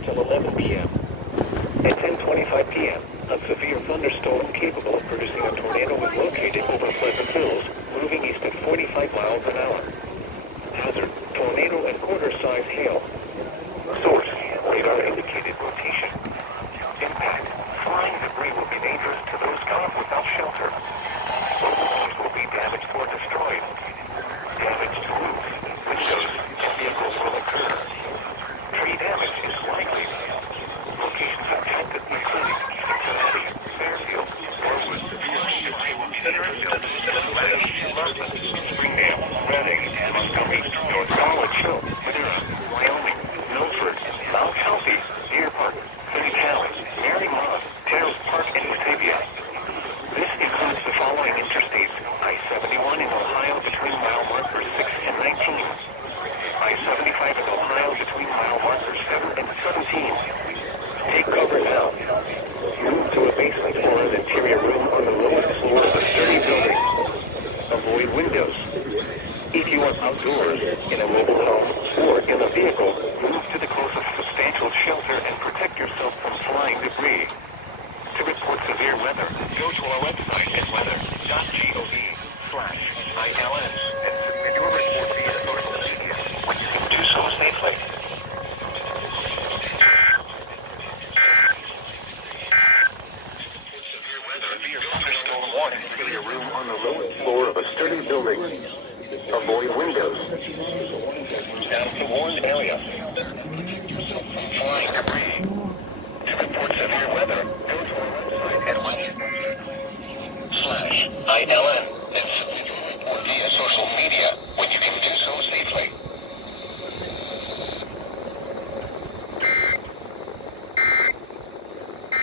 until 11 p.m. At 10:25 p.m., a severe thunderstorm capable of producing a tornado was located over Pleasant Hills, moving east at 45 miles an hour. Hazard, tornado and quarter-size hail. Source, radar indicated rotation. Impact, flying debris will be dangerous to those caught without shelter. Mobile homes will be damaged or destroyed. Damage to roofs, windows, and vehicles will occur. Tree damage is likely. Locations affected including Cincinnati, Fairfield, Norwood, Springdale, Reading, Montgomery, North College Hill, Madera, Wyoming, Milford, Mount Healthy, Deer Park, City County, Marymount, Terrace Park, and Batavia. This includes the following interstates: I-71 in Ohio between mile markers 6 and 19. I-75 in Ohio between mile markers 7 and 17. Take cover now. Move to a basement or an interior room on the lowest floor of a sturdy building. Avoid windows. If you are outdoors, in a mobile home, or in a vehicle,